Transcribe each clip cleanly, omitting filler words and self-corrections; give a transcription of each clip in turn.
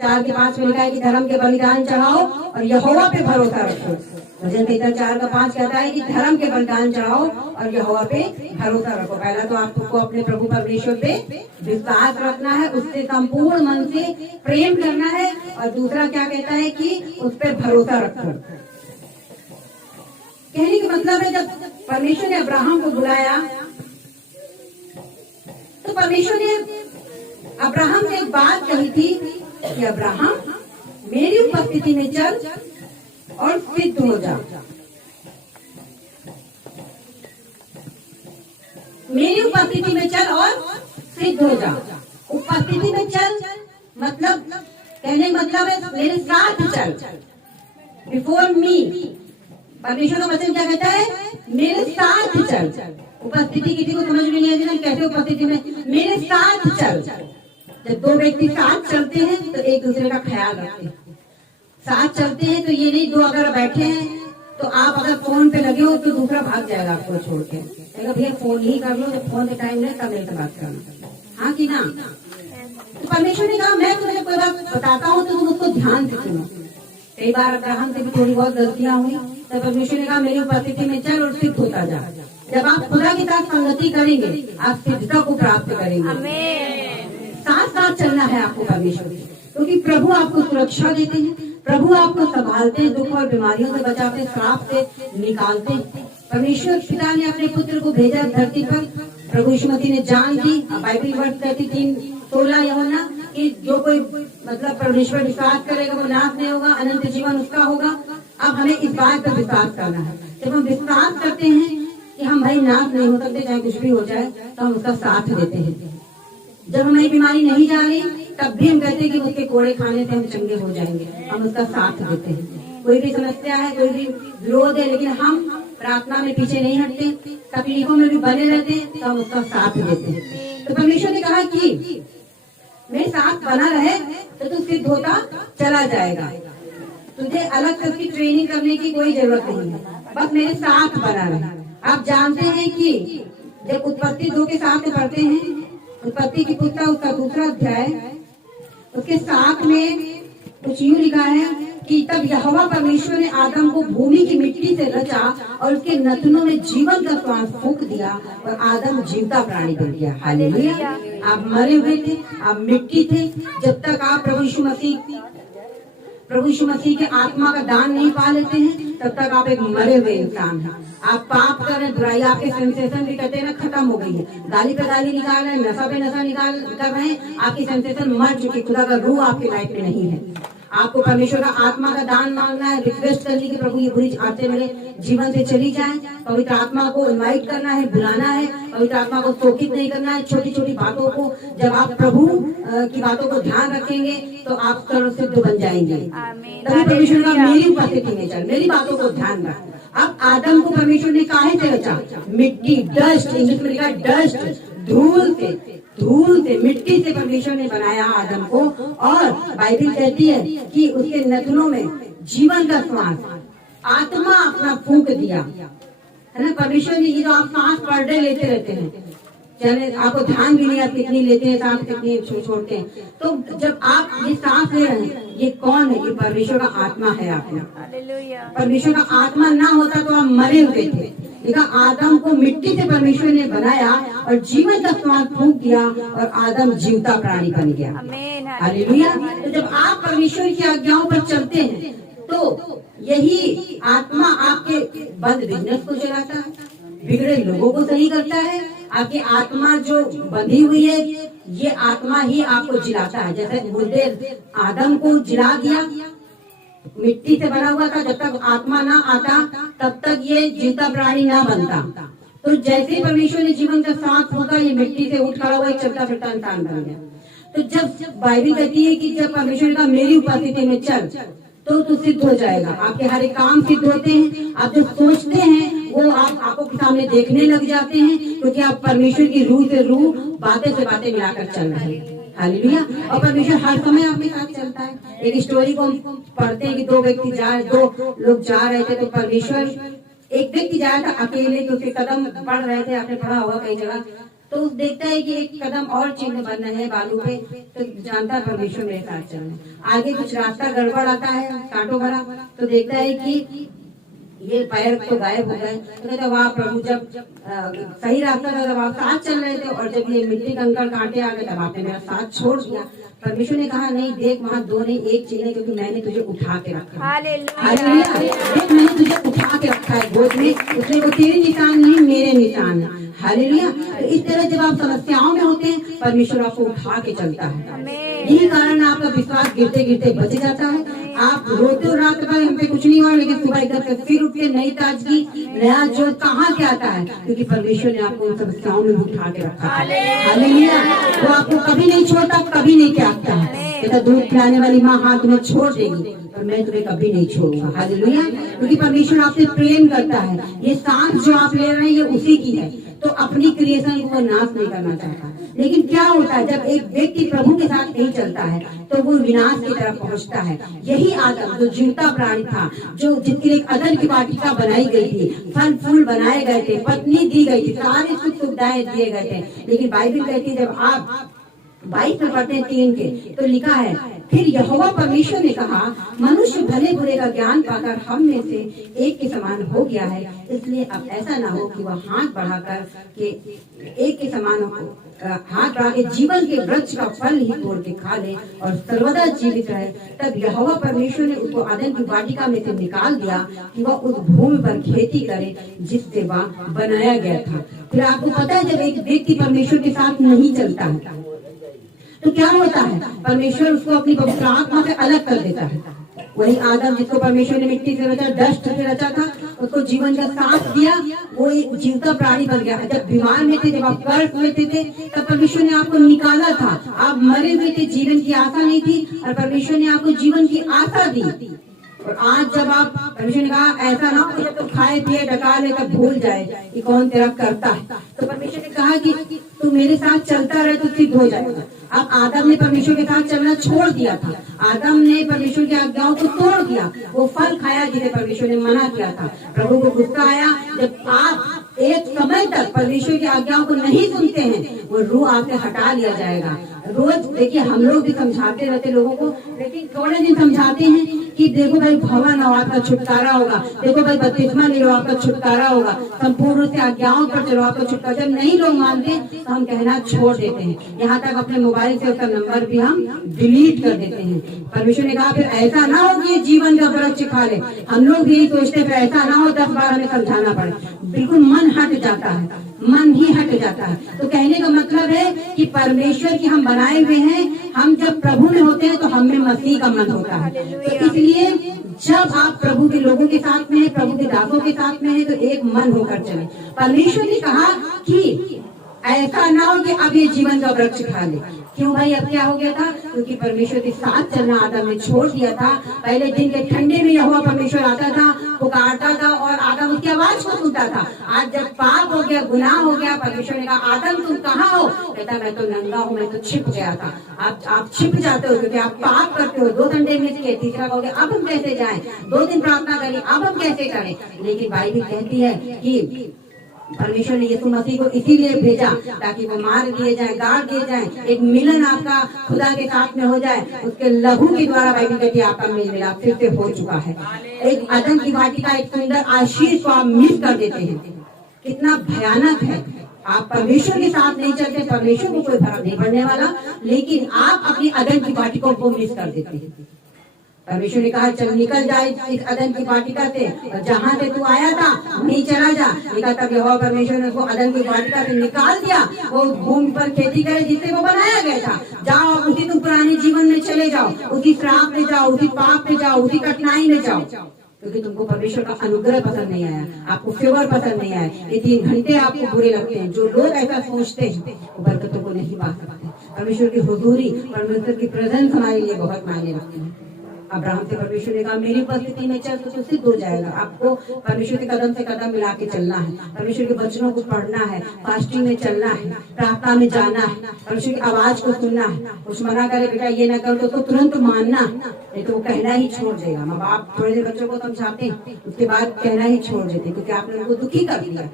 4 के 5 में लिखा है कि धर्म के बलिदान चढ़ाओ और यहोवा पे भरोसा रखो। भजन 4 का 5 कहता है कि धर्म के बलिदान चढ़ाओ और यहोवा पे भरोसा रखो। पहला तो आपको अपने प्रभु परमेश्वर पे विश्वास रखना है, उससे संपूर्ण मन से प्रेम करना है, और दूसरा क्या कहता है कि उस पर भरोसा रखो। कहने का मतलब है जब परमेश्वर ने अब्राहम को बुलाया तो परमेश्वर ने अब्राहम से एक बात कही थी कि अब्राहम मेरी उपस्थिति में चल और सिद्ध हो जा। मेरी उपस्थिति में चल और सिद्ध हो जा। उपस्थिति में चल मतलब कहने का मतलब है मेरे साथ चल, बिफोर मी। परमेश्वर का वचन क्या कहता है? मेरे साथ चल। उपस्थिति किसी को समझ में नहीं आती ना, कैसे उपस्थिति में? मेरे साथ चल। जब दो व्यक्ति साथ चलते हैं तो एक दूसरे का ख्याल रखते हैं। साथ चलते हैं तो ये नहीं दो अगर बैठे हैं तो आप अगर फोन पे लगे हो तो दूसरा भाग जाएगा आपको छोड़ के, कहेगा भैया फोन ही कर लो, जब फोन का टाइम है तब मेरे से बात करना, हाँ कि ना? तो परमेश्वर ने कहा मैं तुम्हें कोई बात बताता हूँ तो तुम उसको ध्यान से सुनो। कई बार अब्राहम से भी थोड़ी बहुत गलतियां हुई, तो परमेश्वर ने कहा मेरी उपस्थिति में चल और सिद्ध होता जा। जब आप खुदा के साथ संगति करेंगे आप सिद्धता को प्राप्त करेंगे। साथ साथ चलना है आपको परमेश्वर से, क्योंकि प्रभु आपको सुरक्षा देते हैं, प्रभु आपको संभालते हैं, दुख और बीमारियों से बचाते, श्राप से निकालते। परमेश्वर पिता ने अपने पुत्र को भेजा धरती पर। प्रभु यीशु मसीह ने जान दी, बाइबल वर्ष 33:16 यूहन्ना कि जो कोई मतलब परमेश्वर विश्वास करेगा वो नाश नहीं होगा, अनंत जीवन उसका होगा। अब हमें इस बात पर विश्वास करना है। जब हम विश्वास करते हैं कि हम भाई नाश नहीं हो सकते, चाहे कुछ भी हो जाए, तो हम उसका साथ देते हैं। जब हमें बीमारी नहीं जा रही तब भी हम कहते हैं कि उसके कोड़े खाने से हम चंगे हो जाएंगे, हम उसका साथ देते हैं। कोई भी समस्या है, कोई भी विरोध है, लेकिन हम प्रार्थना में पीछे नहीं हटते, तकलीफों में भी बने रहते हैं, तो हम उसका साथ देते हैं। तो परमेश्वर ने कहा कि मेरे साथ बना रहे तो तू सिद्ध होता चला जाएगा। तुझे अलग से उसकी ट्रेनिंग करने की कोई जरूरत नहीं है, बस मेरे साथ बना रहे। आप जानते हैं कि जब उत्पत्ति 2 के 7 में पढ़ते हैं, उत्पत्ति की पुस्तक उसका 2 अध्याय, उसके 7 में कुछ यूं लिखा है कि तब यहोवा परमेश्वर ने आदम को भूमि की मिट्टी से रचा और उसके नथनों में जीवन का श्वास फूंक दिया और आदम जीवता प्राणी बन गया। हालेलुया। आप मरे हुए थे, आप मिट्टी थे। जब तक आप प्रभु यीशु मसीह के आत्मा का दान नहीं पा लेते हैं तब तक आप एक मरे हुए इंसान हैं। आप पाप कर रहे, बुराई, आपके सेंसेशन भी कहते हैं ना खत्म हो गई है, गाली पे गाली निकाल रहे हैं, नशा पे नशा निकाल कर रहे हैं, आपकी सेंसेशन मर चुकी, खुदा का रूह आपकी लाइफ में नहीं है। आपको परमेश्वर का आत्मा का दान मांगना है, रिक्वेस्ट करनी कि प्रभु ये बुरी आदतें मेरे जीवन से चली जाएं। पवित्र आत्मा को इनवाइट करना है, बुलाना है, पवित्र आत्मा को शोकित नहीं करना है। छोटी छोटी बातों को जब आप प्रभु की बातों को ध्यान रखेंगे तो आप सर्वसिद्ध बन जाएंगे। तभी परमेश्वर का मेरी उपस्थिति में चल, मेरी बातों को ध्यान रख। अब आदम को परमेश्वर ने काहे से रचा? मिट्टी, डस्ट, इंग्लिश में लिखा डस्ट, धूल से मिट्टी से परमेश्वर ने बनाया आदम को। और बाइबल कहती है कि उसके नथनों में जीवन का श्वास, आत्मा अपना फूंक दिया, है ना? परमेश्वर ने ये जो आप सांस पर डे लेते रहते हैं, चले आपको ध्यान भी नहीं आप कितनी लेते हैं, सांस कितनी छोड़ते हैं, तो जब आप ये सांस ले रहे हैं ये कौन है? ये परमेश्वर का आत्मा है। आपने परमेश्वर का आत्मा ना होता तो आप मरे हुए थे। देखा, आदम को मिट्टी से परमेश्वर ने बनाया और जीवन का श्वास फूंक दिया और आदम जीवता प्राणी बन गया। हालेलुया। तो जब आप परमेश्वर की आज्ञाओं पर चलते हैं तो यही आत्मा आपके बंद बिजनेस को चलाता है, बिगड़े लोगों को सही करता है। आपकी आत्मा जो बंधी हुई है ये आत्मा ही आपको जिलाता है। जैसे मुर्दे आदम को जिला दिया, मिट्टी से बना हुआ था, जब तक आत्मा ना आता तब तक ये जीवता प्राणी ना बनता। तो जैसे ही परमेश्वर ने जीवन का सांस होगा ये मिट्टी से उठ खड़ा हुआ एक चलता फिरता इंसान बन गया। तो जब बाइबल कहती है कि जब परमेश्वर का मेरी उपस्थिति में चल तो तू सिद्ध हो जाएगा, आपके हर एक काम सिद्ध होते हैं। आप जो सोचते हैं वो आप आंखों के सामने देखने लग जाते हैं, क्योंकि आप परमेश्वर की रूह से रूह, बातें से बातें मिलाकर चल रहे हैं। हालेलुया। और परमेश्वर हर समय आपके साथ चलता है। एक स्टोरी को हम पढ़ते हैं कि दो लोग जा रहे थे, तो परमेश्वर, एक व्यक्ति जा रहा था अकेले, तो उसके कदम बढ़ रहे थे, आपने पढ़ा होगा कई जगह, तो देखता है कि एक कदम और चिन्ह बनना है बालू पे, तो जानता है परमेश्वर मेरे साथ चलना है। आगे कुछ रास्ता गड़बड़ आता है कांटों भरा, तो देखता है कि ये पैर तो गायब हो गए, तो कहते वाह प्रभु, जब सही रास्ता था तब आप साथ चल रहे थे, और जब ये मिट्टी कंकड़ कांटे आ गए तब आपने मेरा साथ छोड़ दिया। परमेश्वर ने कहा नहीं, देख वहाँ दो नहीं एक चीज है, क्योंकि मैंने तुझे उठा के रखा है। हालेलुया। देख मैंने तुझे उठा के रखा है गोद में, उसमें वो तेरे निशान नहीं मेरे निशान है। हालेलुया। तो इस तरह जब आप समस्याओं में होते हैं परमेश्वर आपको उठा के चलता है। यही कारण आपका विश्वास गिरते गिरते बच जाता है। आप रोते हो रात भर हम पे कुछ नहीं हुआ, लेकिन सुबह इधर फिर उठ के नई ताजगी नया जो कहाँ से आता है, क्योंकि परमेश्वर ने आपको उन समस्याओं में उठा के रखा है। हालेलुया। वो आपको कभी नहीं छोड़ता, कभी नहीं त्यागता है। कहता दूध पिलाने वाली माँ हाथ में छोड़ देगी और मैं तुम्हें कभी नहीं छोड़ूंगा। हालेलुया। क्योंकि परमेश्वर आपसे प्रेम करता है। ये सांस जो आप ले रहे हैं ये उसी की है, तो अपनी क्रिएशन को वो नाश नहीं करना चाहता। लेकिन क्या होता है जब एक व्यक्ति प्रभु के साथ नहीं चलता है तो वो विनाश की तरफ पहुंचता है। यही आदम जो जीवता प्राणी था, जो जिसके लिए अदन की वाटिका बनाई गई थी, फल फूल बनाए गए थे, पत्नी दी गई थी, सारी सुख सुविधाएं दिए गए थे, लेकिन बाइबल कहती है जब आप 22 में पढ़ते हैं 3 के, तो लिखा है फिर यहोवा परमेश्वर ने कहा मनुष्य भले बुरे का ज्ञान पाकर हम में से एक के समान हो गया है, इसलिए अब ऐसा ना हो कि वह हाथ बढ़ाकर के एक के समान हाथ बढ़ा के जीवन के वृक्ष का फल ही तोड़ के खा ले और सर्वदा जीवित रहे। तब यहोवा परमेश्वर ने उसको अदन की वाटिका में से निकाल दिया कि वह उस भूमि पर खेती करे जिससे वह बनाया गया था। फिर आपको पता है जब एक व्यक्ति परमेश्वर के साथ नहीं चलता है तो क्या होता है, परमेश्वर उसको अपनी पवित्र आत्मा से अलग कर देता है। वही आदम जिसको परमेश्वर ने मिट्टी से रचा, डस्ट से रचा था, उसको जीवन का सांस दिया, वो एक जीवता प्राणी बन गया। जब बीमार में थे, जब आप कर्ज में थे तब परमेश्वर ने आपको निकाला था। आप मरे हुए थे, जीवन की आशा नहीं थी, और परमेश्वर ने आपको जीवन की आशा दी। और आज जब आप परमेश्वर ने कहा ऐसा ना हो जब तो खाए पिए डका ले तब भूल जाए कि कौन तेरा करता है, तो परमेश्वर ने कहा कि तू मेरे साथ चलता रहे तो सिद्ध हो जाएगा। अब आदम ने परमेश्वर के साथ चलना छोड़ दिया था, आदम ने परमेश्वर की आज्ञाओं को तोड़ दिया, वो फल खाया जिसे परमेश्वर ने मना किया था। प्रभु को गुस्सा आया जब आप एक समय तक परमेश्वर की आज्ञाओं को नहीं सुनते हैं, वो रूह आपसे हटा लिया जाएगा। रोज देखिए हम लोग भी समझाते रहते लोगों को, लेकिन थोड़े दिन समझाते हैं कि देखो भाई भवन हो आपका छुटकारा होगा, देखो भाई बपतिस्मा ले लो आपका छुटकारा होगा, संपूर्ण से आज्ञाओं पर चलो आपका छुटकारा। जब नहीं लोग मानते तो हम कहना छोड़ देते हैं, यहाँ तक अपने मोबाइल से उसका नंबर भी हम डिलीट कर देते हैं। परमेश्वर ने कहा फिर ऐसा ना हो कि जीवन का वृक्ष खा ले। हम लोग भी यही सोचते फिर ऐसा ना हो 10 बार हमें समझाना पड़े, बिल्कुल मन हट जाता है, मन ही हट जाता है। तो कहने का मतलब है कि परमेश्वर की हम बनाए हुए हैं, हम जब प्रभु में होते हैं तो हम में मसीह का मन होता है। तो इसलिए जब आप प्रभु के लोगों के साथ में है, प्रभु के दासों के साथ में है, तो एक मन होकर चले। परमेश्वर ने कहा कि ऐसा ना हो कि अब ये जीवन का वृक्ष खा ले। क्यों भाई, अब क्या हो गया था? क्योंकि परमेश्वर के साथ चलना आदम ने छोड़ दिया था। पहले दिन के ठंडे में यहोवा परमेश्वर आता था, पुकारता था और आदम उसकी आवाज को सुनता था। आज जब पाप हो गया, गुनाह हो गया, परमेश्वर ने कहा आदम तुम कहाँ हो? कहता मैं तो नंगा हूँ, मैं तो छिप गया था। आप छिप जाते हो क्योंकि आप पाप करते हो। 2 घंटे में से तीसरा कहोगे अब हम कैसे जाएं? 2 दिन प्रार्थना करें, अब हम कैसे करें? लेकिन बाइबल कहती है कि परमेश्वर ने यीशु मसीह को इसीलिए भेजा ताकि वो मार दिए जाए, गाड़ दिए जाए, एक मिलन आपका खुदा के साथ में हो जाए। उसके लहू के द्वारा बाइबल कहती है आपका मेल मिलाप फिर से हो चुका है। एक अदन की वाटिका, एक सुंदर आशीष को आप मिस कर देते हैं। कितना भयानक है। आप परमेश्वर के साथ नहीं चलते, परमेश्वर को कोई फर्क नहीं पड़ने वाला, लेकिन आप अपनी अदन की वाटिका को मिस कर देते हैं। परमेश्वर ने कहा चल निकल जाए इस अदन की वाटिका से, और जहाँ से तू आया था वहीं चला जा। लिखा तब यहोवा परमेश्वर ने उसको अदन की वाटिका से निकाल दिया, वो भूमि पर खेती करे जिससे वो बनाया गया था। जाओ उसी तुम पुराने जीवन में चले जाओ, उसी श्राप में जाओ, उसी पाप में जाओ, उसी कठिनाई में जाओ, क्योंकि तुमको परमेश्वर का अनुग्रह पसंद नहीं आया, आपको फेवर पसंद नहीं आया, ये 3 घंटे आपको बुरे लगते हैं। जो लोग ऐसा सोचते हैं वो बरकतों को नहीं पा सकते। परमेश्वर की हुजूरी, परमेश्वर की प्रेजेंस हमारे लिए बहुत मायने रखती है। अब्राहम से परमेश्वर ने कहा मेरी उपस्थिति में चल तो सिद्ध हो जाएगा। आपको परमेश्वर के कदम से कदम मिला के चलना है, परमेश्वर के वचनों को पढ़ना है, फास्टिंग में चलना है, प्रार्थना में जाना है, परमेश्वर की आवाज को सुनना है। कुछ मना करे बेटा ये ना करो तो तुरंत मानना, नहीं तो वो कहना ही छोड़ देगा। माँ बाप थोड़ी देर बच्चों को समझाते हैं, उसके बाद कहना ही छोड़ देते, क्योंकि आपने उनको दुखी कर दिया,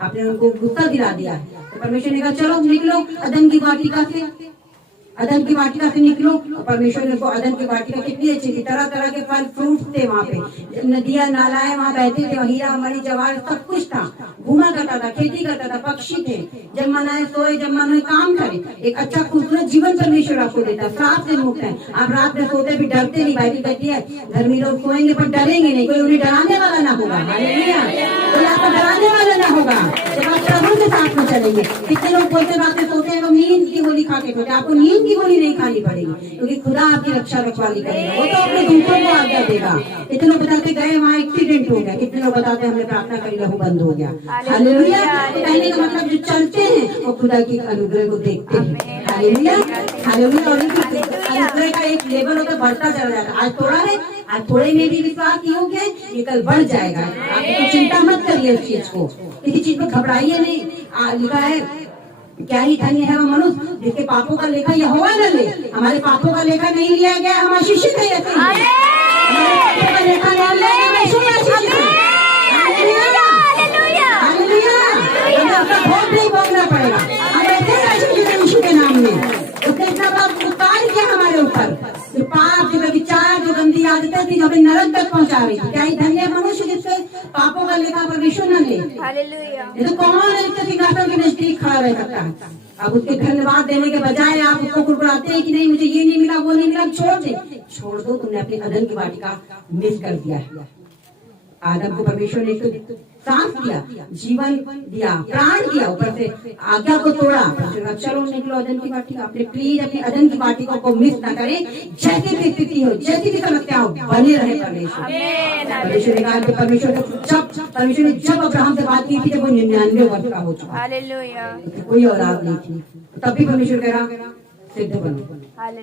आपने उनको गुस्सा दिला दिया। तो परमेश्वर ने कहा चलो निकलो अदन की वाटिका से, अदन की वाटिका से निकलो। और परमेश्वर ने को अदन की वाटिका कितनी अच्छी थी, तरह तरह के फल फ्रूट थे वहाँ पे, नदियां नालाएं वहाँ बहते थे, हीरा मणि जवाहर सब कुछ था, घूमा करता था, खेती करता था, पक्षी थे, जब मन आए सोए, जब मन आए काम करे। एक अच्छा खूबसूरत जीवन परमेश्वर आपको देता, श्राप से मुक्त है। आप रात में सोते भी डरते नहीं, बाइबल कहती है धर्मी लोग सोएंगे पर डरेंगे नहीं, कोई उन्हें डराने वाला ना होगा, हालेलुया, कोई आपको डराने वाला ना होगा जब आप प्रभु के साथ में चलेंगे। कितने लोग बोलते रात में सोते हैं वो नींद की गोली खा के सोते, आपको नींद की गोली नहीं खानी पड़ेगी, क्योंकि खुदा आपकी रक्षा रखवाली करेगा, वो तो अपने दूतों को आज्ञा देगा। कितने लोग बताते गए वहाँ एक्सीडेंट हो गया, कितने लोग बताते हमने प्रार्थना करी लहू बंद हो गया, हालेलुया। कहने का मतलब जो चलते हैं वो खुदा की अनुग्रह को देखते हैं, हालेलुया, हालेलुया। और अनुग्रह का एक लेवल होता बढ़ता चला जाता है, आज थोड़ा है, आज थोड़े में भी विश्वास योग्य है, ये कल बढ़ जाएगा। आप तो चिंता मत करिए उस चीज को, किसी चीज को घबराइए नहीं। लिखा है क्या ही धन्य है वो मनुष्य जिसके पापों का लेखा यहोवा न ले। हमारे पापों का लेखा नहीं लिया गया, हम आशीषित है, हमारे पापों का लेखा नहीं लिया गया, मैं इसलिए आशीषित हूं, हालेलुया, हालेलुया। हमें अपना भोग नहीं भोगना पड़ेगा, हम ऐसे ही आशीषित हैं यीशु के नाम में। उसने इतना बड़ा उपकार किया हमारे ऊपर, जो पाप, जो विचार, जो गंदी आदतें थी, हमें नरक तक पहुंचा रही थी। क्या ही धन्य मनुष्य जिसके पापों का लेखा परमेश्वर न ले। ये तो कौन है इसके सिंहासन के नजदीक खड़ा रह सकता है। अब उसके धन्यवाद देने के बजाय आप उसको कुड़कुड़ाते हैं कि नहीं मुझे ये नहीं मिला, वो नहीं मिला, छोड़ दे, छोड़ दो, तुमने अपनी अदन की वाटिका मिस कर दिया है। आदम को परमेश्वर ने तो सांस दिया, जीवन दिया, प्राण दिया, ऊपर से आज्ञा को तोड़ा। चलो निकलो अदन की वाटिका, अपने प्लीज अपनी अदन की वाटिका को मिस ना करें, जैसी भी स्थिति हो, जैसी भी समस्या हो, बने रहे परमेश्वर। परमेश्वर ने कहा, परमेश्वर ने जब अब्राहम से बात की थी जब वो 99 वर्ष का हो चुका, कोई औलाद नहीं थी, तब भी परमेश्वर कह रहा सिद्ध बनो।